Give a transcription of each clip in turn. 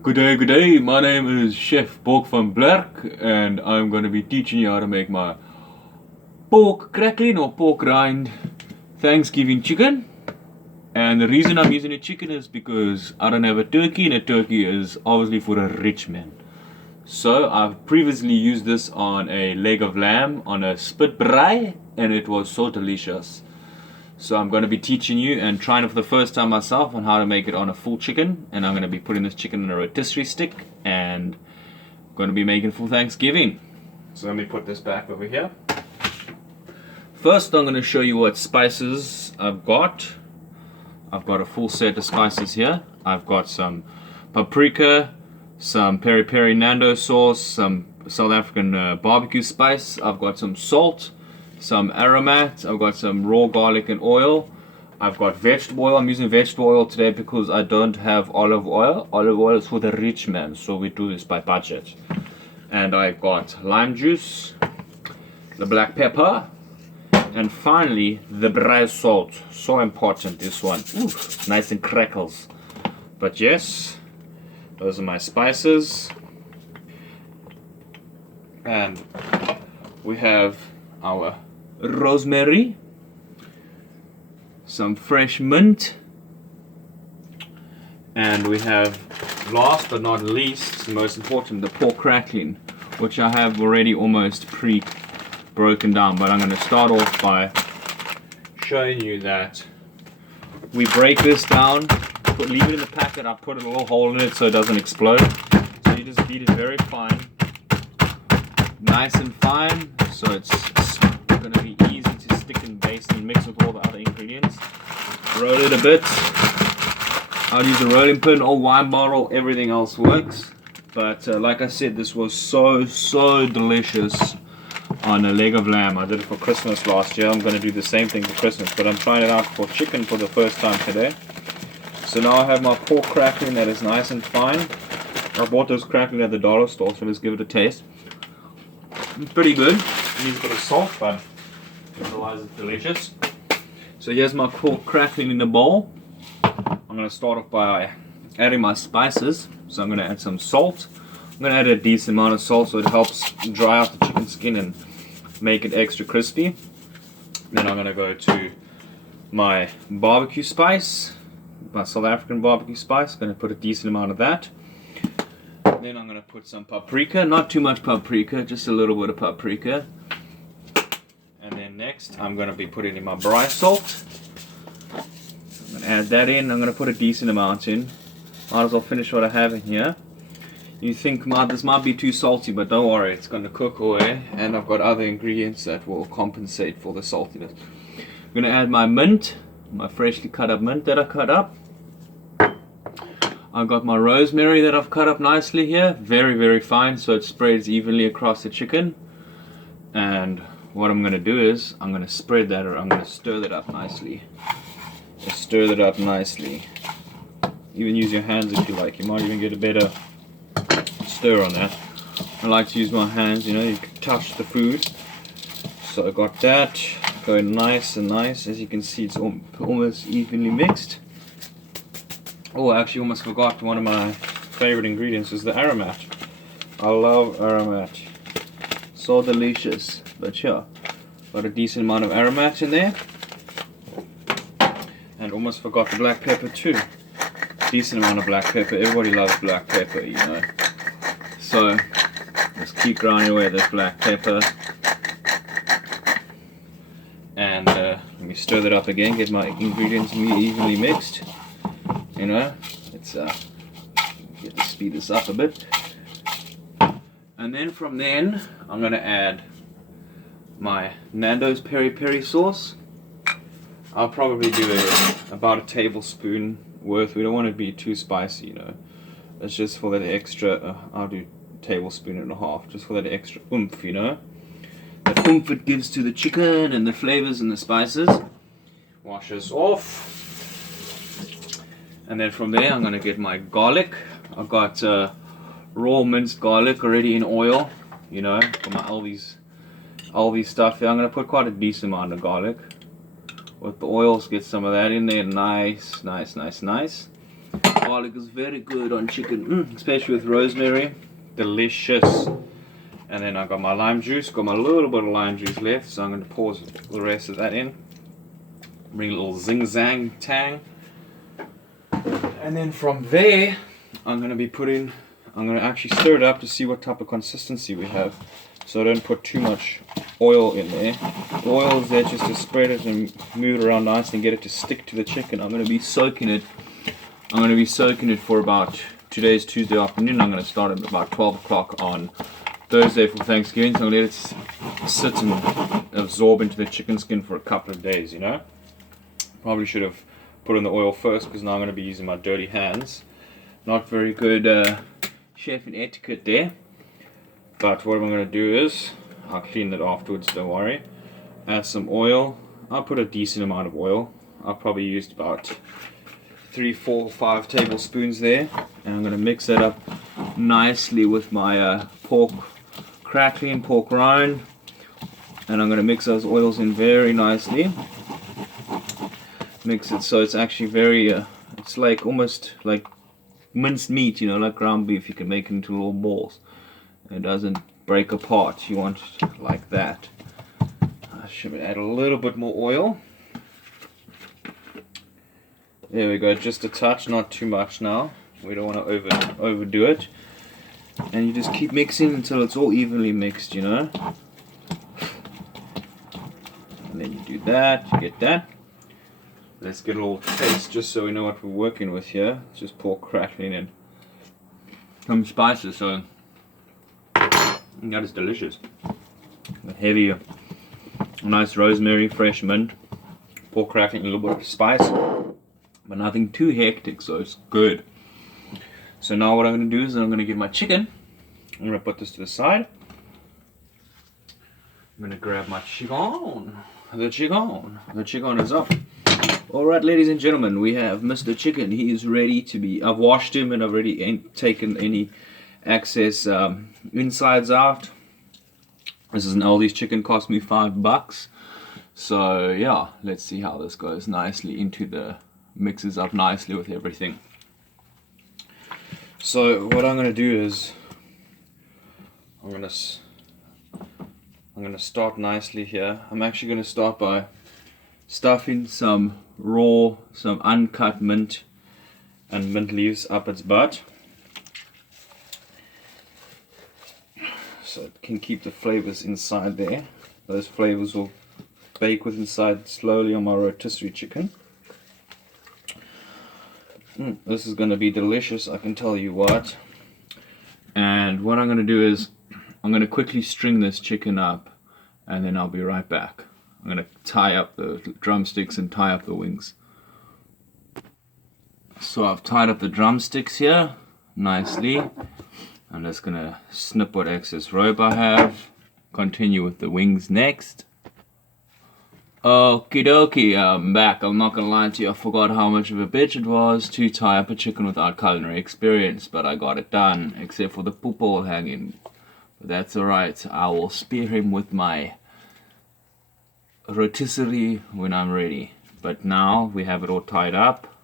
Good day, my name is Chef Bork van Blerk and I'm going to be teaching you how to make my pork crackling or pork rind Thanksgiving chicken. And the reason I'm using a chicken is because I don't have a turkey, and a turkey is obviously for a rich man. So I've previously used this on a leg of lamb on a Spit-Braai and it was so delicious. So I'm going to be teaching you and trying it for the first time myself on how to make it on a full chicken. And I'm going to be putting this chicken in a rotisserie stick and going to be making for Thanksgiving. So let me put this back over here. First I'm going to show you what spices I've got. I've got a full set of spices here. I've got some paprika, some peri peri Nando sauce, some South African barbecue spice. I've got some salt, some aromat, I've got some raw garlic and oil. I've got vegetable oil. I'm using vegetable oil today because I don't have olive oil. Olive oil is for the rich man, so we do this by budget. And I've got lime juice, the black pepper, and finally the braai salt. So important, this one. Ooh, nice and crackles. But yes, those are my spices. And we have our rosemary, some fresh mint, and we have, last but not least, most important, the pork crackling, which I have already almost broken down. But I'm going to start off by showing you that we break this down, leave it in the packet. I put a little hole in it so it doesn't explode. So you just beat it very fine, nice and fine, so it's going to be easy to stick and baste and mix with all the other ingredients. Roll it a bit. I'll use a rolling pin or wine bottle, everything else works. But like I said, this was so delicious on a leg of lamb. I did it for Christmas last year. I'm going to do the same thing for Christmas, but I'm trying it out for chicken for the first time today. So now I have my pork crackling that is nice and fine. I bought those crackling at the dollar store, so let's give it a taste. It's pretty good. It needs a bit of salt, but otherwise it's delicious. So here's my pork crackling in the bowl. I'm going to start off by adding my spices. So I'm going to add some salt. I'm going to add a decent amount of salt so it helps dry out the chicken skin and make it extra crispy. Then I'm going to go to my barbecue spice, my South African barbecue spice. I'm going to put a decent amount of that. Then I'm going to put some paprika, not too much paprika, just a little bit of paprika. And then next I'm going to be putting in my braai salt. I'm going to add that in. I'm going to put a decent amount in. Might as well finish what I have in here. You think this might be too salty, but don't worry, it's going to cook away. And I've got other ingredients that will compensate for the saltiness. I'm going to add my mint, my freshly cut up mint that I cut up. I've got my rosemary that I've cut up nicely here, very fine, so it spreads evenly across the chicken. And what I'm going to do is I'm going to spread that, or I'm going to stir that up nicely. Just stir that up nicely. Even use your hands if you like. You might even get a better stir on that. I like to use my hands, you know, you can touch the food. So I got that going nice and nice. As you can see, it's almost evenly mixed. Oh, I actually almost forgot one of my favorite ingredients is the aromat. I love aromat. So delicious. But yeah, got a decent amount of aromat in there. And almost forgot the black pepper too. Decent amount of black pepper. Everybody loves black pepper, you know. So let's keep grinding away at this black pepper. And let me stir that up again, get my ingredients evenly mixed. You know, let's get to speed this up a bit. And then from then, I'm going to add my Nando's peri peri sauce. I'll probably do about a tablespoon worth. We don't want to be too spicy, you know. It's just for that extra, I'll do a tablespoon and a half, just for that extra oomph, you know. That oomph it gives to the chicken and the flavors and the spices. Wash this off. And then from there, I'm going to get my garlic. I've got raw minced garlic already in oil, you know, for my Aldi stuff here. I'm going to put quite a decent amount of garlic. With the oils, get some of that in there. Nice. Garlic is very good on chicken, especially with rosemary. Delicious. And then I got my lime juice, got my little bit of lime juice left, so I'm going to pour the rest of that in. Bring a little zing zang tang. And then from there, I'm going to actually stir it up to see what type of consistency we have. So I don't put too much oil in there. The oil is there just to spread it and move it around nicely and get it to stick to the chicken. I'm going to be soaking it. For about, today's Tuesday afternoon. I'm going to start at about 12 o'clock on Thursday for Thanksgiving. So I'm going to let it sit and absorb into the chicken skin for a couple of days, you know. Probably should have put in the oil first because now I'm going to be using my dirty hands. Not very good chef and etiquette there. But what I'm going to do is, I'll clean that afterwards, don't worry. Add some oil. I'll put a decent amount of oil. I'll probably used about 3, 4, 5 tablespoons there. And I'm going to mix that up nicely with my pork crackling, pork rind. And I'm going to mix those oils in very nicely. Mix it so it's actually very, it's like almost like minced meat, you know, like ground beef. You can make it into little balls. It doesn't break apart. You want it like that. I should add a little bit more oil. There we go, just a touch, not too much now. We don't want to overdo it. And you just keep mixing until it's all evenly mixed, you know. And then you do that, you get that. Let's get a little taste just so we know what we're working with here. It's just pork crackling and some spices, so that is delicious. A heavy, nice rosemary, fresh mint, pork crackling, a little bit of spice, but nothing too hectic, so it's good. So now what I'm going to do is I'm going to get my chicken. I'm going to put this to the side. I'm going to grab my chicken. The chicken is up. Alright, ladies and gentlemen, we have Mr. Chicken. He is ready to be, I've washed him and I've already taken any excess insides out. This is an Aldi's chicken, cost me $5. So yeah, let's see how this goes nicely into the, mixes up nicely with everything. So what I'm going to do is I'm going to start nicely here. I'm actually going to start by stuffing some raw, some uncut mint and mint leaves up its butt, so it can keep the flavors inside there. Those flavors will bake with inside slowly on my rotisserie chicken. This is going to be delicious, I can tell you what. And what I'm going to do is I'm going to quickly string this chicken up and then I'll be right back. I'm going to tie up the drumsticks and tie up the wings. So I've tied up the drumsticks here nicely. I'm just going to snip what excess rope I have. Continue with the wings next. Okie dokie, I'm back. I'm not going to lie to you, I forgot how much of a bitch it was to tie up a chicken without culinary experience. But I got it done, except for the poop hole hanging. But that's alright, I will spear him with my rotisserie when I'm ready. But now we have it all tied up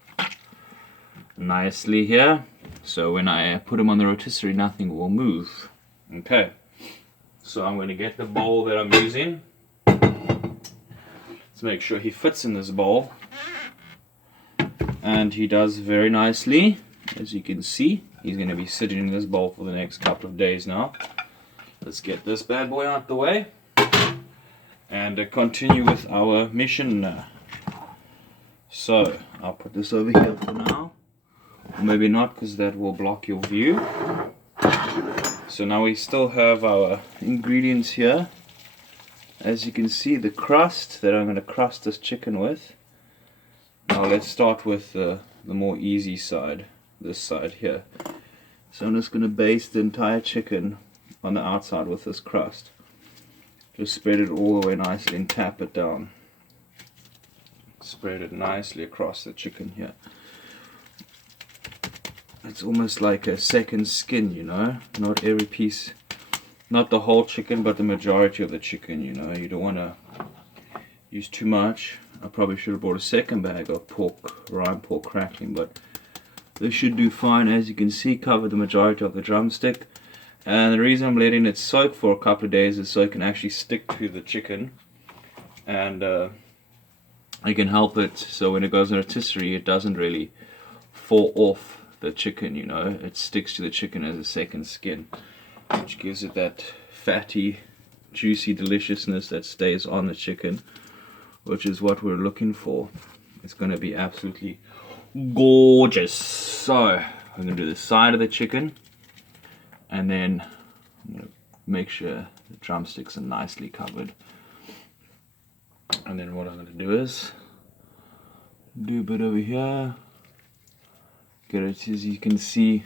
nicely here, so when I put him on the rotisserie nothing will move. Okay, so I'm going to get the bowl that I'm using. Let's make sure he fits in this bowl, and he does very nicely. As you can see, he's going to be sitting in this bowl for the next couple of days now. Let's get this bad boy out the way and continue with our mission. So I'll put this over here for now, or maybe not because that will block your view. So now we still have our ingredients here. As you can see, the crust that I'm going to crust this chicken with. Now let's start with the more easy side, this side here. So I'm just going to baste the entire chicken on the outside with this crust. Just spread it all the way nicely and tap it down. Spread it nicely across the chicken here. It's almost like a second skin, you know. Not every piece, not the whole chicken, but the majority of the chicken, you know. You don't want to use too much. I probably should have brought a second bag of pork rind, pork crackling, but This should do fine. As you can see, cover the majority of the drumstick. And the reason I'm letting it soak for a couple of days is so it can actually stick to the chicken. And I can help it so when it goes in a rotisserie, it doesn't really fall off the chicken, you know. It sticks to the chicken as a second skin, which gives it that fatty, juicy deliciousness that stays on the chicken, which is what we're looking for. It's going to be absolutely gorgeous. So I'm going to do the side of the chicken, and then I'm going to make sure the drumsticks are nicely covered. And then what I'm going to do is do a bit over here. Get it, as you can see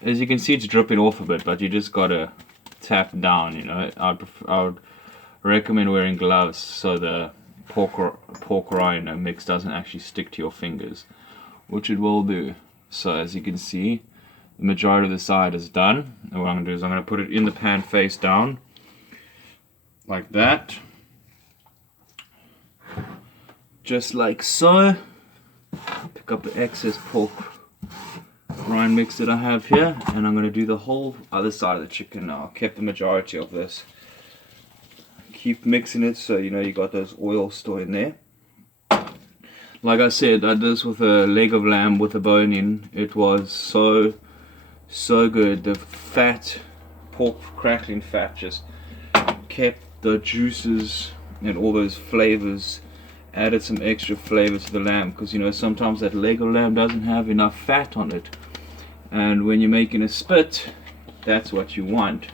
it's dripping off a bit, but you just gotta tap down, you know. I would recommend wearing gloves so the pork rind mix doesn't actually stick to your fingers, which it will do. So as you can see, the majority of the side is done, and what I'm gonna do is I'm gonna put it in the pan face down like that, just like so. Pick up the excess pork rind mix that I have here, and I'm going to do the whole other side of the chicken now. I kept the majority of this. Keep mixing it so you know you got those oils still in there. Like I said, I did this with a leg of lamb with a bone in. It was so good. The fat, pork crackling fat, just kept the juices and all those flavors. Added some extra flavor to the lamb, because you know sometimes that leg of lamb doesn't have enough fat on it, and when you're making a spit, that's what you want,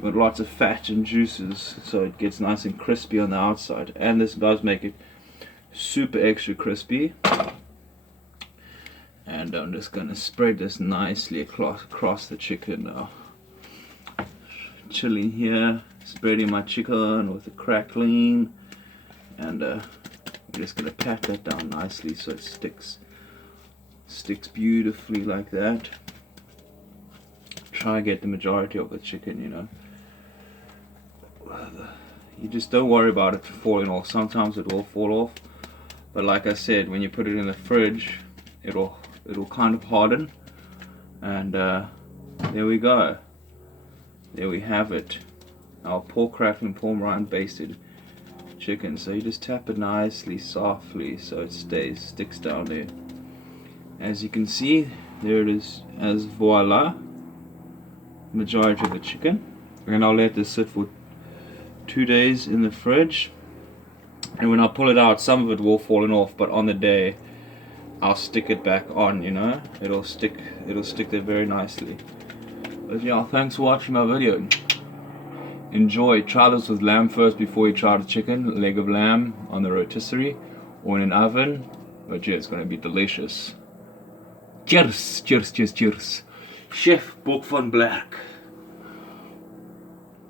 with lots of fat and juices, so it gets nice and crispy on the outside. And this does make it super extra crispy. And I'm just going to spread this nicely across the chicken now. Chilling here, spreading my chicken with the crackling, and I'm just going to pat that down nicely so it sticks beautifully like that. Try and get the majority of the chicken, you know. You just don't worry about it falling off. Sometimes it will fall off, but like I said, when you put it in the fridge, it'll kind of harden. And there we go. There we have it. Our pork crackling, pork rind basted chicken. So you just tap it nicely, softly, so it sticks down there. As you can see, there it is, as voila, majority of the chicken. And I'll let this sit for 2 days in the fridge, and when I pull it out, some of it will fallen off, but on the day I'll stick it back on, you know. It'll stick there very nicely. But yeah, thanks for watching my video. Enjoy. Try this with lamb first before you try the chicken. Leg of lamb on the rotisserie or in an oven. But yeah, it's going to be delicious. Cheers, cheers, cheers, cheers. Chef Boek van Black.